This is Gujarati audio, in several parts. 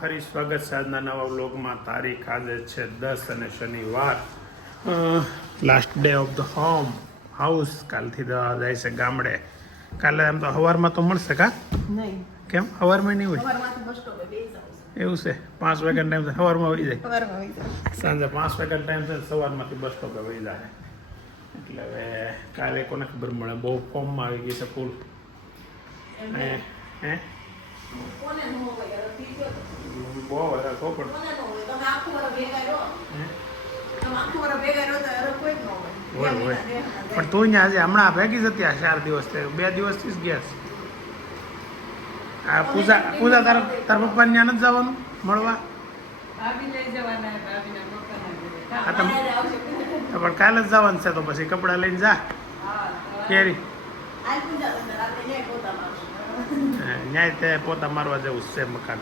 ફરી સ્વાગત છે આજના નવા વ્લોગમાં. તારીખ આજે છે 10 અને શનિવાર, last day of the home house. કાલથી જાય છે ગામડે. કાલે એમ તો સવારમાં તો મળશે કા? નહીં. કેમ સવારમાં નહીં હોય? સવારમાંથી બસ સ્ટોપે બેસી જાવ. એવું છે? 5 વાગ્યાનો ટાઈમ છે, સવારમાં વહી જાય. સવારમાં વહી જાવ. સાંજે 5 વાગ્યાનો ટાઈમ છે, સવારમાંથી બસ સ્ટોપે વહી જાય. એટલે હવે કાલે કોને ખબર મળે, બહુ ફોર્મમાં આવી ગઈ છે ફૂલ. હે કોને ન હોય ટીચર બહુ વધારે ખો પણ કોને ન હોય તમે આખું વર ભેગા રહો તમે આખું વર ભેગા રહો તો અરે કોઈ જ ન હોય હોય પણ તું અહીંયા આજે હમણાં ભેગી જ હતી. આ 4 દિવસ થયા, 2 દિવસથી જ ગયા છે. આ પૂજા તાર પપ્પાને ત્યાં નથી જવાનું મળવા? ભાભી લઈ જવાના ભાભીના પપ્પાના હા તો પણ કાલે જ જવાનું છે, તો પછી કપડાં લઈને જા. કેરી આજ પૂજા અંદર આપણે ને પોતા મારશું ન્યાય તે પોતા મારવા જેવું છે મકાન.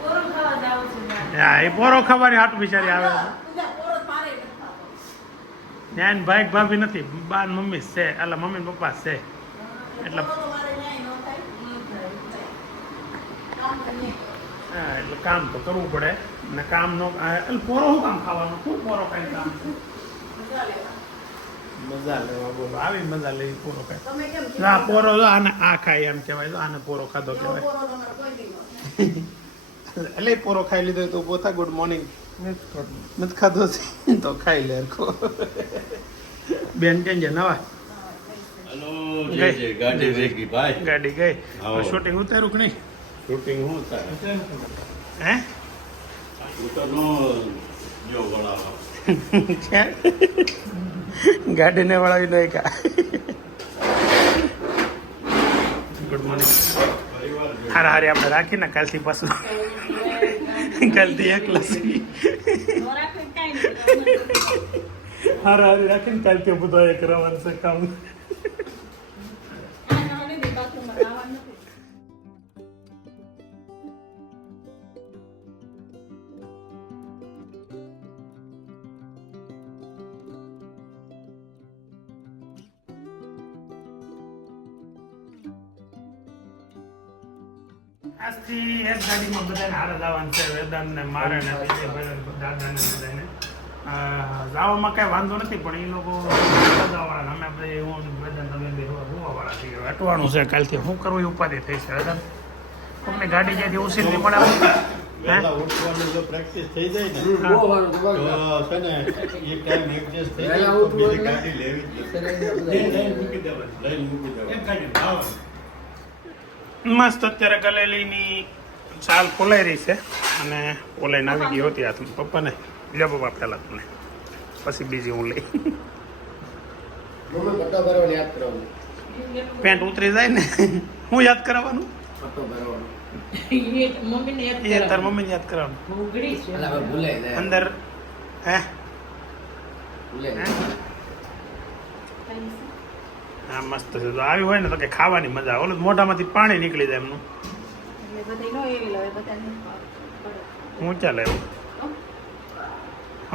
પોરો ખાવા જાવ છું હા, એ પોરો ખાવાની હાટ બિચારી આવે છે. પૂજા પોરો પારે નથી ન્યાય ને ભાઈ ભાભી નથી, બા ને મમ્મી છે, એટલે મમ્મી ને પપ્પા છે. એટલે મારે ન્યાય ન થાય કામ કરીએ હા, એટલે કામ તો કરવું પડે ને. કામ નો એટલે પોરો શું કામ ખાવાનું? શું પોરો ખાઈને કામ છે? મજા લેવા મજા લેવા બોલો, આવી મજા લેવી પોરો ખાય. તમે કેમ ના પોરો જો આને આ ખાય એમ કહેવાય, તો આને પોરો ખાધો કહેવાય. પોરો તમારે કોઈ દી ન એટલે પોરો ખાઈ લીધો તો પોતા ગુડ મોર્નિંગ નથી ખાધો છે તો ખાઈ લે. બેન કેમ છે નવા? હેલો જય જય ગાડી વેગી ભાઈ. ગાડી ગઈ. આવો. શૂટિંગ ઉતાર્યું કે નહીં? શૂટિંગ હું થાય હે હું તો નો જો બોલાવા ક્યાં? ગાડીને વળાવી નહીં કા? Good morning. પરિવાર હારા હારી આપણે રાખીને કાલથી પાછું કાલથી એકલા છીએ. હારા હારી રાખીને કાલથી બધું એ કરવાનું છે કામ. આજથી એક ગાડીમાં બધાને હારે જવાનું છે. વેદાંતને મારે ને દાદાને બધાને જવામાં કાંઈ વાંધો નથી, પણ એ લોકો જવાવાળા અમે બધા હું વેદાંત અમે બે હોવાવાળા છીએ. અટવાનું છે કાલથી. શું કરવું એ ઉપાધિ થઈ છે. વેદાંત કોકની ગાડી જ્યાંથી ઉછીની મળે વહેલા ઉઠવાની જો પ્રેક્ટિસ થઈ જાય ને તો છે ને એ ટાઈમ એડજસ્ટ થઈ જાય તો બીજી ગાડી લેવી જ નથી. લઈને મૂકી દેવાની. મસ્ત અત્યારે ગલેલીની ચાલ ફોલાઈ રહી છે અને ફોલાઈને આવી ગઈ હતી હાથમાં. પપ્પાને બીજા પપ્પા પહેલાં તમને, પછી બીજી હું લઈ. પેન્ટ ઉતરી જાય ને હું યાદ કરાવવાનું? એ તાર મમ્મીને યાદ કરાવવાનું અંદર. હે હા મસ્ત છે. તો આવી હોય ને તો કે ખાવાની મજા આવે. ઓલું મોઢામાંથી પાણી નીકળી જાય એમનું. હું ક્યાં લાવ્યો?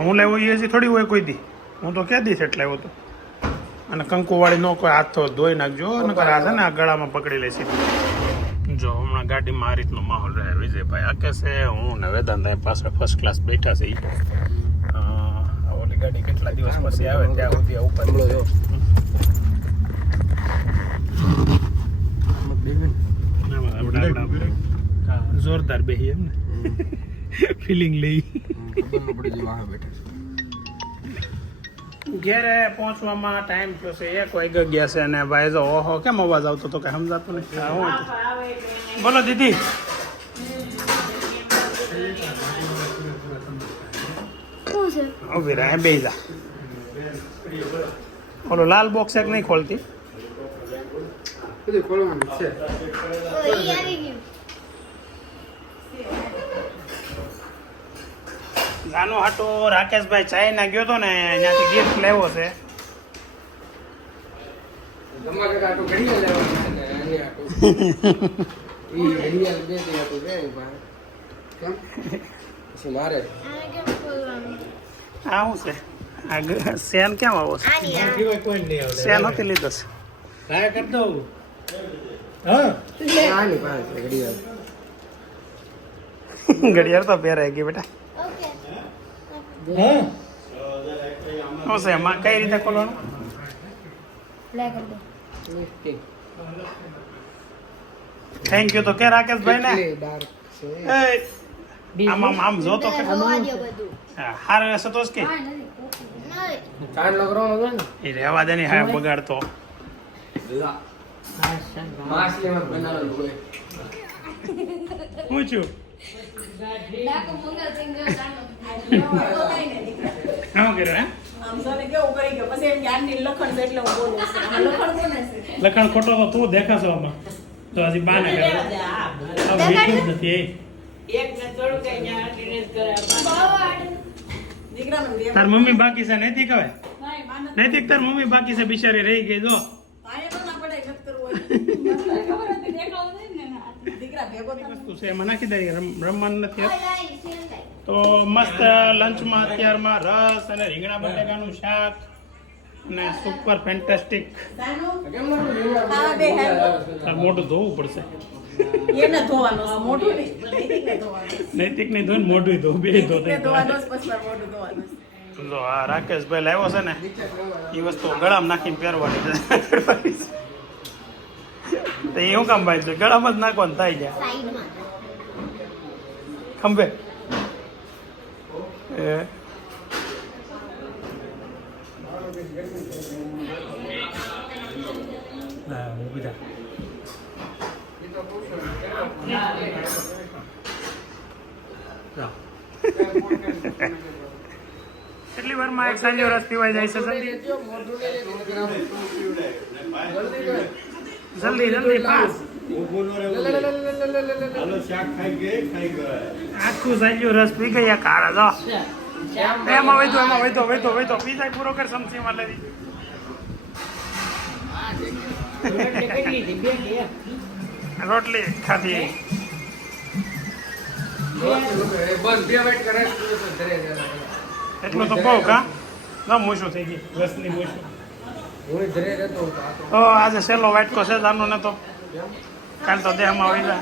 હું લાવ્યો એ હજી થોડી હોય કોઈ દી. હું તો ક્યાં દી છે એટલે આવ્યો તો. અને કંકુવાળી નો કોઈ હાથ તો ધોઈ નાખજો, નકર આ છે ને આ ગળામાં પકડી લે છે. જો હમણાં ગાડીમાં આ રીતનો માહોલ રહે. વિજયભાઈ આકે છે, હું ને વેદાંત પાછળ ફર્સ્ટ ક્લાસ બેઠા છે. ઓલી ગાડી કેટલા દિવસ પછી આવે ત્યાં સુધી ઉપર જોરદાર બેહી એમ ને ફિલિંગ લઈ. ઘેરે પહોંચવામાં ટાઈમ થયો છે 1 વાગ્યા ગયા છે અને ભાઈ જો ઓહો કેમ અવાજ આવતો તો કઈ સમજાતું નહીં. શું હતું? બોલો દીદી. ઉભી રહે બે જા. ઓલો લાલ બોક્સ એક નહીં ખોલતી. નાનો હાટો રાકેશભાઈ ચાઇના ગયો તો ને ત્યાંથી ગિફ્ટ લેવો છે. આ શું છે? આ સેન કેમ આવો છે? સેન હતી લીધો છે. ઘડિયાળ તો પહેરાઈ ગઈ બેટા હું શું છે એમાં કઈ રીતે ખોલવાનું થેન્ક યુ તો કે રાકેશભાઈ ને આમ આમ આમ જો તો કે હાર હશે તો જ કે એ રહેવા દે ને હા બગાડતો હું છું શું કર્યું હે આમ સોને કેવું કરી ગયો પછી એમ કે આની લખણ છે એટલે હું બોલું છું આમાં લખણ કોને છે લખણ ખોટો તો તું દેખાશો આમાં તો હજી બાને કરે નથી એક ને થોડું કઈ ન્યા અટેન્ડન્સ કરે દીકરા મને તાર મમ્મી બાકી છે નૈતિક હવે નહીં માનત નૈતિક તાર મમ્મી બાકી છે બિચારી રહી ગઈ જો આયા તો ના પડે નત કરવું હોય ખબર હતી દેખાવ ને દીકરા ભેગો થાય વસ્તુ છે એમાં નાખી દે રમવાનું નથી તો મસ્ત લંચમાં અત્યારમાં રસ અને રીંગણા બટાકાનું શાક અને સુપર ફેન્ટાસ્ટિક હા બે હેલો તાર મોઢું ધોવું પડશે એને ધોવાનો આ મોઢું નહીં નૈતિકને ધોવાનો નૈતિક ને ધોઈને મોઢું ધો બે ધો નૈતિકને ધોવાનો જ પછી મારું મોઢું ધોવાનું જો આ રાકેશભાઈ લાવ્યો છે ને એ વસ્તુ ગળામાં નાખીને પહેરવાની છે તો એ શું કામ ભાઈ છે ગળામાં જ નાખવાનું થાય ગયા ખંભે કેટલી વારમાં એક સાંજો રસ પીવાઈ જાય છે જલ્દી જલ્દી પાસ આખું સાંજો રસ પી ગયા કાળા જો એમાં વૈતો પીઝા પૂરો કર સમસીમાં લેવી રોટલી ખાધી એટલું તો બહુ કા ના મૂછું થઈ ગઈ રસની મૂછું તો આજે સહેલો વાટકો છે જાનો ને તો કાલ તો દેહમાં આવી જાય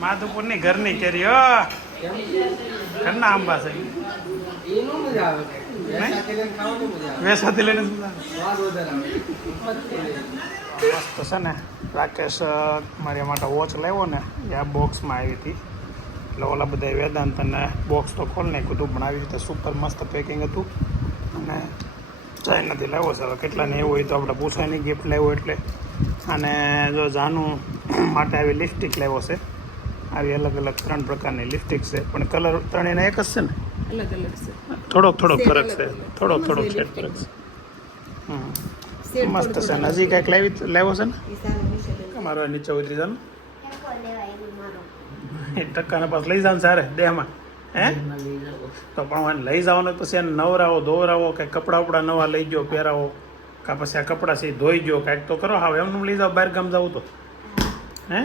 માધુપુરની ઘરની કેરી હો ઘરના આંબા છે વેસાથી લઈને મસ્ત છે ને રાકેશ મારી માટે વોચ લાવ્યો ને એ આ બોક્સમાં આવી હતી એટલે ઓલા બધા વેદાંત અને બોક્સ તો ખોલ નાખ્યું હતું પણ આવી રીતે સુપર મસ્ત પેકિંગ હતું અને ચાઇનાથી લાવ્યો છે હવે કેટલાને એવું હોય તો આપણે પૂછવાની ગિફ્ટ લાવ્યો એટલે અને જો જાનું માટે આવી લિપસ્ટિક લાવ્યો છે આવી અલગ અલગ 3 પ્રકારની લિપસ્ટિક છે પણ કલર ત્રણેયના એક જ છે ને અલગ અલગ છે થોડોક ફરક છે થોડોક શેડ ફરક છે મસ્ત છે ને હજી કાંઈક લાવ્યો છે ને મારો નીચે ઉતરી જાવ એ ટકાને પાસ લઈ જાવ સારે દેહમાં હે તો પણ એને લઈ જવાનું પછી એને નવરાવો ધોવરાવો કંઈક કપડાં ઉપડા નવા લઈ ગયો પહેરાવો કાં પછી આ કપડાં છે ધોઈ ગયો કાંઈક તો કરો હવે એમનું લઈ જાઓ બહાર ગામ જવું તો હે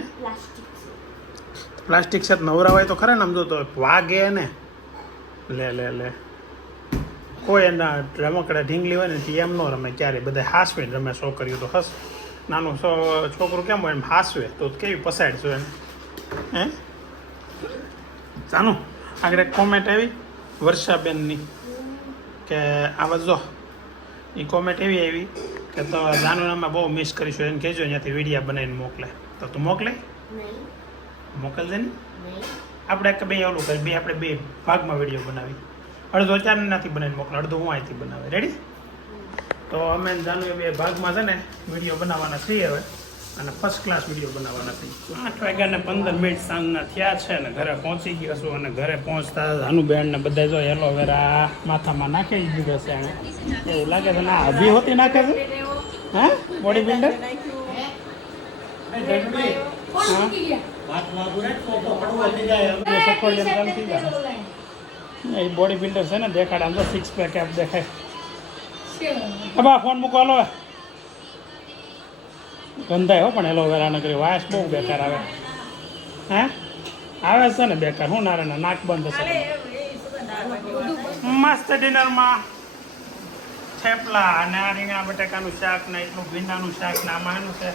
પ્લાસ્ટિક છે નવરાવાય તો ખરા ને આમ જો તો વાગે ને લે કોઈ એના રમકડા ઢીંગલી હોય ને એમ ન રમે ક્યારે બધા હાસવીને રમે છોકરીઓ તો હસ નાનું છોકરું કેમ હોય એમ હાસવે તો કેવી પસાડશું એને હે જાનું આગળ એક કોમેન્ટ આવી વર્ષાબેનની કે આવા જો એ કોમેન્ટ એવી આવી કે તો જાનું અમે બહુ મિસ કરીશું એને કહેજો અહીંયાથી વિડીયા બનાવીને મોકલે તો તું મોકલે મોકલજે ને આપણે બે ઓલું કરી બે આપણે બે ભાગમાં વિડીયો બનાવી અડધો ચારનાથી બનાવીને મોકલે અડધો હું અહીંથી બનાવે રેડી તો અમે જાનું બે ભાગમાં છે ને વિડીયો બનાવવાના છીએ હવે અને ફર્સ્ટ ક્લાસ વિડીયો બનાવવાના છીએ 8:15 સાંજના થયા છે ને ઘરે પહોંચી ગયો છું અને ઘરે પહોંચતા અનુબેન ને બધા જો એલોવેરા માથામાં નાખી દીધો છે એને એવું લાગે છે ના અભી હોતી નાખે છે હા બોડી બિલ્ડર એ બોડી બિલ્ડર છે ને દેખાડ આમ તો 6 પેક એપ દેખાય હવે ફોન મૂકો હાલો ગંધાય હો પણ એલોવેરા ન કરી વાસ બહુ બેકાર આવે હે આવે છે ને બેકાર હું નારે નાક બંધ છે મસ્ત ડિનરમાં થેપલા અને આ રીંગણા બટાકાનું શાક ને એટલું ભીંડાનું શાક ને આમાં એનું છે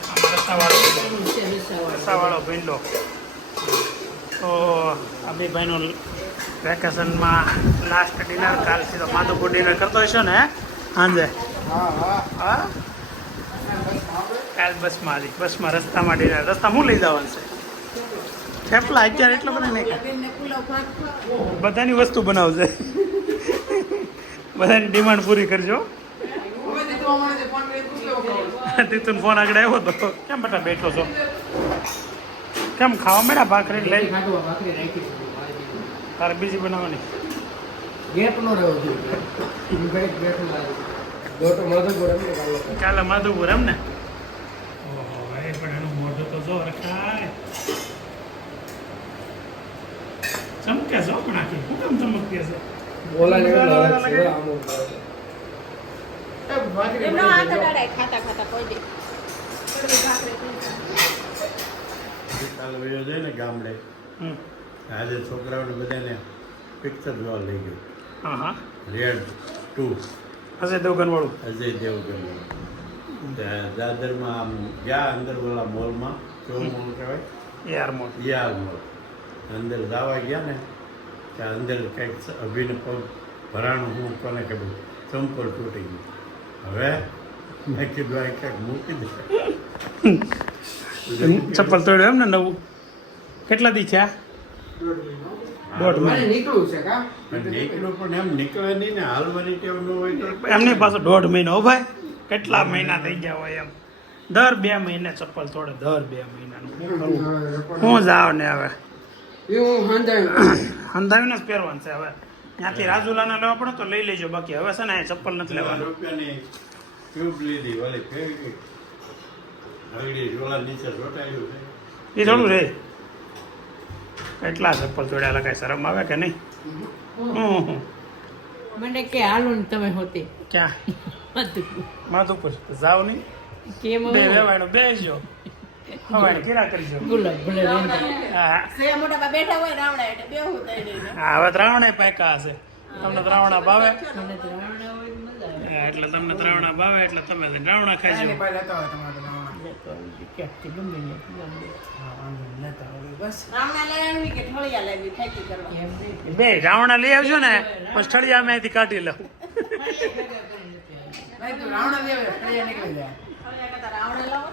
રસાવાળો ભીંડો તો અભિભાઈનું વેકેશનમાં લાસ્ટ ડિનર કાલથી તો માધવપુર ડિનર કરતો હશો ને સાંજે? હા કાલ બસમાં આવી બસમાં રસ્તામાં ડિનર રસ્તામાં હું લઈ જવાનું છે? થેપલા અત્યારે એટલો બધા નહીં બેનને પુલાવ ભાત ખાવ. બધાની વસ્તુ બનાવશે બધાની ડિમાન્ડ પૂરી કરજો. તીતુન ફોન આગળ આવ્યો હતો કેમ બેટા બેઠો છો કેમ ખાવા મેળા ભાખરી લઈ તારે બીજી બનાવવાની કાલે માધવપુર એમ ને ઓહો ભાઈ પણ એનું મોઢું તો જો રખાય ચમકે છો પણ આખી શું કેમ ચમકતી હશે એમનો હાથ અડાડાય ખાતા ખાતા કોઈ દી. કડવી ભાખરી પીતા. કાલ વયો જાય ને ગામડે હમ. આજે છોકરાઓને બધાને પિક્ચર જોવા લઈ ગયું હા હા રેડ 2 અજય દેવગન વાળું અજય દેવગન દાદરમાં આમ ગયા અંદર ઓલા મોલમાં કેવો મોલ કહેવાય યાર મોટ યાર મોલ અંદર જવા ગયા ને ત્યાં અંદર કંઈક અભિને પગ ભરાણું હું કોને ખબર ચંપલ તૂટી ગયું હવે મેં કીધું આ કંઈક મૂકી દે ચપ્પલ તોડ્યું એમ ને નવું કેટલા દી થયા? દોઢ મહિના પણ નીકળ્યું પણ એમ નીકળે નહીં ને હાલવાની ટેવ ન હોય તો એમને પાછો 1.5 મહિનો હો ભાઈ કેટલા મહિના થઈ ગયા હોય એમ દર 2 મહિને ચપ્પલ તોડે દર 2 મહિનાનું શું કરવું હું જાવ ને હવે હંધાવીને જ પહેરવાનું છે હવે ત્યાંથી રાજુલાના લેવા પડે તો લઈ લેજો બાકી હવે છે ને અહીં ચપ્પલ નથી લેવાનું રૂપિયાની ટ્યુબ લીધી ઓલી ફેવી ગઈ હળડી જોડા નીચે ચોટાયું છે એ થોડું રે કેટલા ચપ્પલ તોડ્યા કઈ શરમ આવે કે નહીં? મને કે હાલો ને તમે હોતી ક્યાં બધું માધુપુર જાવ નહીં કેમ બે વેવાયનો બેસજો હવાય કિરા કરજો ગુલાબ ભલે હા સે મોટા બા બેઠા હોય રાવણા એટલે બેહું થઈ રહીને હા હવે ત્રાવણે પાક્યા હશે તમને ત્રાવણા ભાવે મને તો રાવણા હોય તો મજા આવે. હા, એટલે તમને ત્રાવણા ભાવે એટલે તમે ત્રાવણા ખાજો રાવણા લઈ આવી કે ઠળિયા લેવી ફેંકી કરવા બે રાવણા લઈ આવજો ને પછી ઠળિયા અમે અહીંથી કાઢી લઉં ઠળિયા કરતા રાવણા લાવો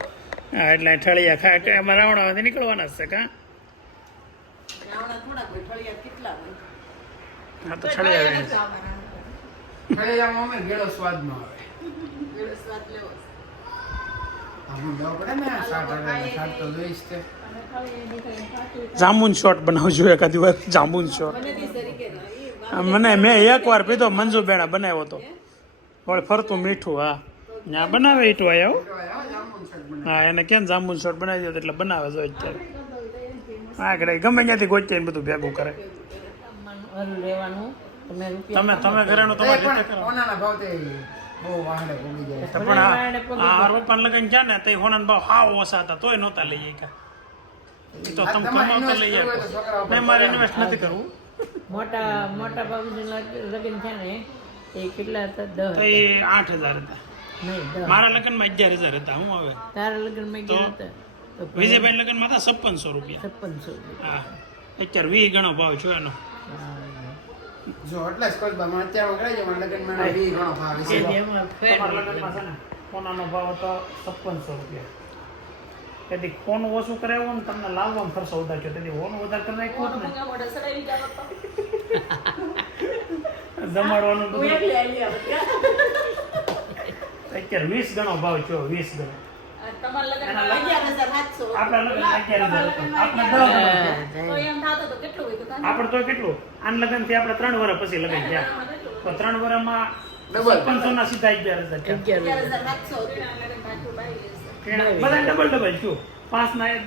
હા એટલે ઠળિયા ખા કે એમાં રાવણામાંથી નીકળવાના જ છે કા રાવણા થોડાક હોય ઠળિયા કેટલા હોય હા તો ઠળિયા ગેળો સ્વાદ લેવો જાંબુન શોટ બનાવજો એકાદી વાર જાંબુન શોટ મને મેં એકવાર પીધો મંજુબેના બનાવ્યો હતો વળી ફરતું મીઠું હા ત્યાં બનાવે ઈટું આવ્યો હા એને કેમ જાંબુન શોટ બનાવી દો એટલે બનાવે જો અત્યારે હા કે ગમે ત્યાંથી ગોચીને બધું ભેગું કરે લેવાનું તમે ઘરેનું તમારી રીતે કરો પણ આ રોપણ લગન ગયા ને તે હોનાન ભાવ હાવ ઓછા હતા તોય નહોતા લઈએ કા એ તો તમે કમાવતા લઈ આવ્યો નહીં મારે ઇન્વેસ્ટ નથી કરવું મોટા બાબુજી લગ્ન છે ને એ કેટલા હતા તો 10 એ 8,000 હતા નહીં મારા લગ્નમાં 11,000 હતા હું હવે તારા લગ્ન માં ગયા હતા તો વિજયભાઈ લગ્નમાં હતા 5600 રૂપિયા 5600 હા અત્યારે 20 ગણો ભાવ છો એનો જો એટલે જ કોઈ બામાં અત્યારે કરાય છે મારા લગ્નમાં 20 ગણો ભાવ છે તમારા લગ્નમાં છે ને સોનાનો ભાવ હતો 5600 રૂપિયા તેથી ફોન ઓછું કરાવ્યું ને તમને લાવવામાં ખર્ચો ઉધાર્યો તેથી ફોન વધારે કરી નાખ્યો ને જમાડવાનું બધું અત્યારે 20 ગણો ભાવ છો 20 ગણો આપણા લગ્ન 11,000 આપણે 10 આપણે તો કેટલું આન લગ્ન થી આપણે 3 વર્ષ પછી લગ્ન થયા તો 3 વર્ષમાં ડબલ ના સીધા 11,000 બધા ડબલ થયું 5 ના 10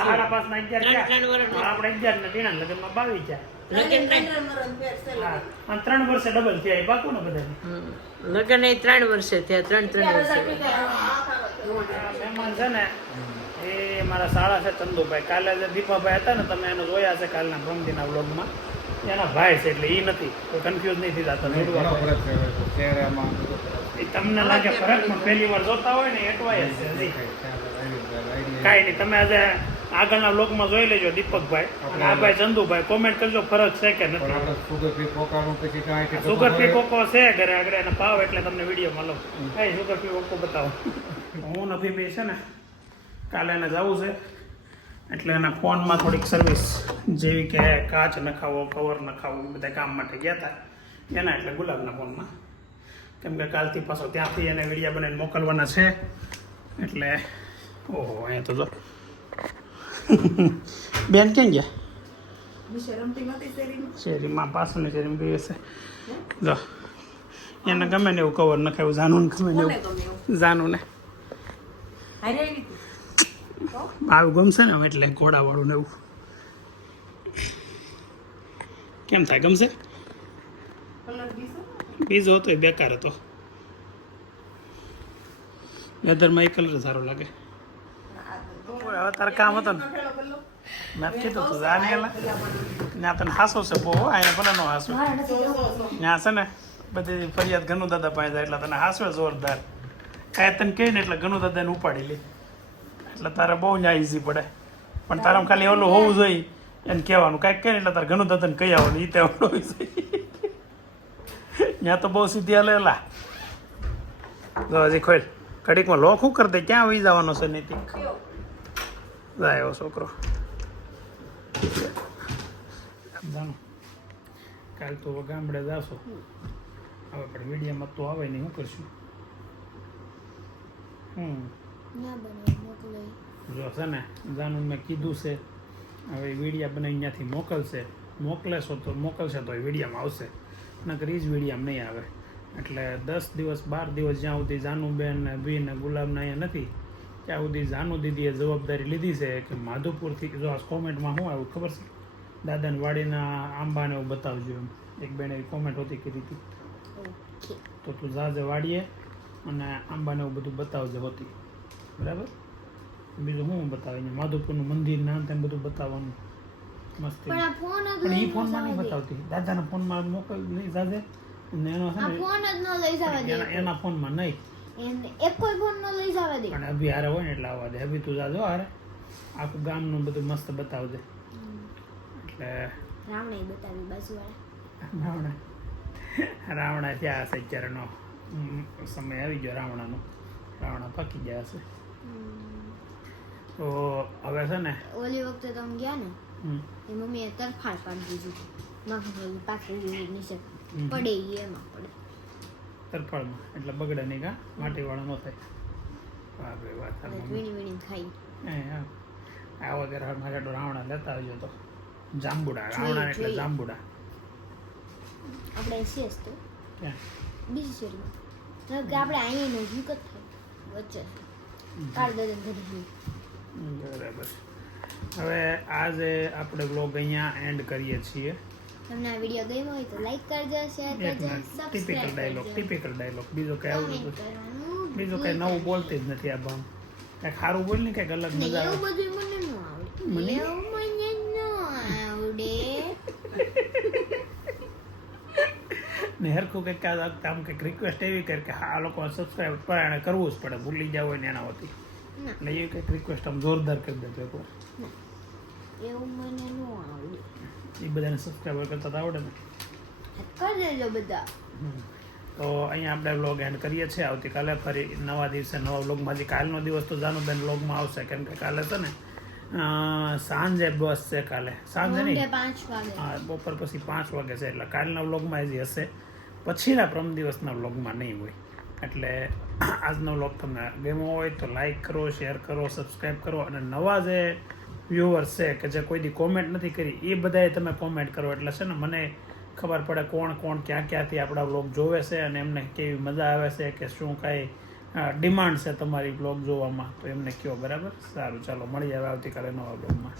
સાડા 5 ના 11 આપણે 11 ને તેના લગ્નમાં 22 થયા અને 3 વર્ષે ડબલ થયા એ બાકુ ને બધા લગ્ન એ 3 વર્ષે થયા 3 વર્ષે મહેમાન છે ને એ મારા શાળા છે ચંદુભાઈ કાલે જે દીપાભાઈ હતા ને તમે એનો જોયા છે કાલના ભ્રમદીના વ્લોગમાં એના ભાઈ છે એટલે એ નથી કોઈ કન્ફ્યુઝ નહીં થઈ જતા એ તમને લાગે ફરક પણ પહેલી વાર જોતા હોય ને એટવાય જ છે કાંઈ નહીં તમે આજે આગળના બ્લોગમાં જોઈ લેજો દીપકભાઈ અને આ ભાઈ ચંદુભાઈ. કોમેન્ટ કરજો ફરક છે કે પણ નથી. આપણે સુગર ફ્રી કોકાનું પછી કાંઈ કે સુગર ફ્રી કોકો છે ઘરે આગળ એના ભાવ એટલે તમને વિડીયોમાં લઉં. કઈ સુગર ફ્રી કોકો બતાવો. હું નથી બી છે ને કાલે એને જવું છે એટલે એના ફોનમાં થોડીક સર્વિસ જેવી કે કાચ નખાવો, કવર નખાવો, બધા કામ માટે ગયા હતા એના, એટલે ગુલાબના ફોનમાં. કેમ કે કાલથી પાછો ત્યાંથી એને વિડીયો બનાવીને મોકલવાના છે એટલે ઓહો અહીંયા તો જો બેન ક્યાં ગયા? નીચે રમતી નહોતી શેરીમાં? શેરીમાં પાછળની શેરીમાં ગઈ હશે. જો એને ગમે ને એવું કવર નખાયું, જાનુને ગમે ને કોને એવું. ગમે એવું? જાનુને હારે આવી હતી? તો? આવું ગમશે ને એટલે ઘોડાવાળું ને એવું. કેમ થાય, ગમશે? કલર બીજો? બીજો હતો એ બેકાર હતો. વેધરમાં એ કલર સારો લાગે. હવે તારે કામ હતો ને ખેલો કલર? મેં કીધું તું જાને એલા ત્યાં તને હાસો છે બહુ, અહીંયા ભલે નો હાસો. ત્યાં છે ને બધી ફરિયાદ ઘણું દાદા પાસે જાય એટલે તને હાસવે જોરદાર. કાંઈ તને કહે ને એટલે ઘણું દાદાને ઉપાડી લે એટલે તારે બહુ ન્યા ઈઝી પડે. પણ તારામાં ખાલી ઓલું હોવું જોઈએ એને કહેવાનું, કાંઈક કહે ને એટલે તારે ઘણું દાદાને કહી આવવાનું, એ તે ઓલું હોય છે. ત્યાં તો બહુ સીધી હાલેલા. જો હજી ખોલ ઘડીકમાં લોક શું કરી દે, ક્યાં વહી જવાનો છે નીતિક? જાય એવો છોકરો. જાણો કાલ તો ગામડે જાશો, હવે પણ મીડિયામાં તો આવે નહીં, શું કરશું? જો છે ને જાનું મેં કીધું છે હવે વિડીયા બનાવીને ત્યાંથી મોકલશે તો એ વિડીયામાં આવશે, નકર એ જ વિડીયામાં નહીં આવે. એટલે 10 દિવસ 12 દિવસ જ્યાં સુધી જાનુબેન ને બી ને ગુલાબના અહીંયા નથી ત્યાં સુધી જાનુ દીદીએ જવાબદારી લીધી છે કે માધુપુરથી, જો આ કોમેન્ટમાં શું આવ્યું ખબર છે, દાદાને વાડીના આંબાને એવું બતાવજો એમ એક બેન એવી કોમેન્ટ હોતી કરી હતી. તો તું જાજે વાડીએ અને આંબાને એવું બધું બતાવજે હોતી, બરાબર? બીજું શું બતાવીને માધુપુરનું મંદિર ના તેમ બધું બતાવવાનું મસ્તી. પણ એ ફોનમાં નહીં બતાવતી, દાદાના ફોનમાં મોકલ નહીં જાજે ને એનો છે ને એના ફોનમાં નહીં. પણ અભી હારે હોય ને એટલે આવવા દે. અભી તું જાજો હારે, આખું ગામનું બધું મસ્ત બતાવજે. એટલે રાવણા ત્યાં હશે અત્યારેનો સમય આવી ગયો રાવણાનો, રાવણા પકી ગયા હશે. તો હવે છે ને ઓલી વખતે તમે ગયા ને એ મમ્મીએ તરફાળ પાડી દીધું, નાખી પાછું નીચે પડે એમાં પડે તરફાળમાં એટલે બગડે નહીં કા, માટીવાળા ન થાય. વાહ ભાઈ વાત. વીણી વીણી ખાઈ આ વગેરે મારે રાવણા લેતા આવજો તો જાંબુડા. રાવણા એટલે જાંબુડા. આપણે શેષ તો ક્યાં? બીજી શેરીમાં કે આપણે અહીંયા નજીક જ થાય વચ્ચે કાળ દદન કરી. બરાબર. હવે આજે આપણે વ્લોગ અહીંયા એન્ડ કરીએ છીએ. તમને આ વિડીયો ગમ્યો હોય તો લાઈક કરજો, શેર કરજો, ટિપિકલ સબસ્ક્રાઇબ ડાયલોગ બીજો કઈ આવું કમેન્ટ કરવાનું બીજું કઈ નવું બોલતી જ નથી. આ ભામ કઈ સારું બોલ ને કઈક અલગ મજા એવું આવે. બધું મને ન આવડે. મને? એવું મને ન આવડે. ને હરખું કંઈક આમ કંઈક રિક્વેસ્ટ એવી કરે કે આ લોકો સબસ્ક્રાઈબ પરાયણે કરવું જ પડે, ભૂલી જાવ હોય ને એના હોતી. ના. એટલે એ કંઈક રિક્વેસ્ટ આમ જોરદાર કરી દેતો એકવાર. એવું મને ન આવડે. એ બધાને સબસ્ક્રાઈબર કરતા તો આવડે ને. કરી દેજો બધા. તો અહીંયા આપણે વ્લોગ એન્ડ કરીએ છીએ. આવતીકાલે ફરી નવા દિવસે નવા વ્લોગમાં. કાલનો દિવસ તો જાનુબેન વ્લોગમાં આવશે કેમ કે કાલે છે ને સાંજે બસ છે. કાલે સાંજે નહીં, 5 વાગે. હા બપોર પછી 5 વાગે છે. એટલે કાલના વ્લોગમાં હજી હશે, પછીના પ્રમ દિવસના વ્લોગમાં નહીં હોય. એટલે આજનો વ્લોગ તમને ગમ્યો હોય તો લાઈક કરો, શેર કરો, સબસ્ક્રાઈબ કરો. અને નવા જે વ્યુઅર્સ છે કે જે કોઈ દી કોમેન્ટ નથી કરી એ બધાએ તમે કોમેન્ટ કરો એટલે છે ને મને ખબર પડે કોણ કોણ ક્યાં ક્યાંથી આપણા વ્લોગ જોવે છે અને એમને કેવી મજા આવે છે કે શું કાંઈ ડિમાન્ડ છે તમારી વ્લોગ જોવામાં, તો એમને કહો. બરાબર, સારું ચાલો મળીએ હવે આવતીકાલે નવા વ્લોગમાં.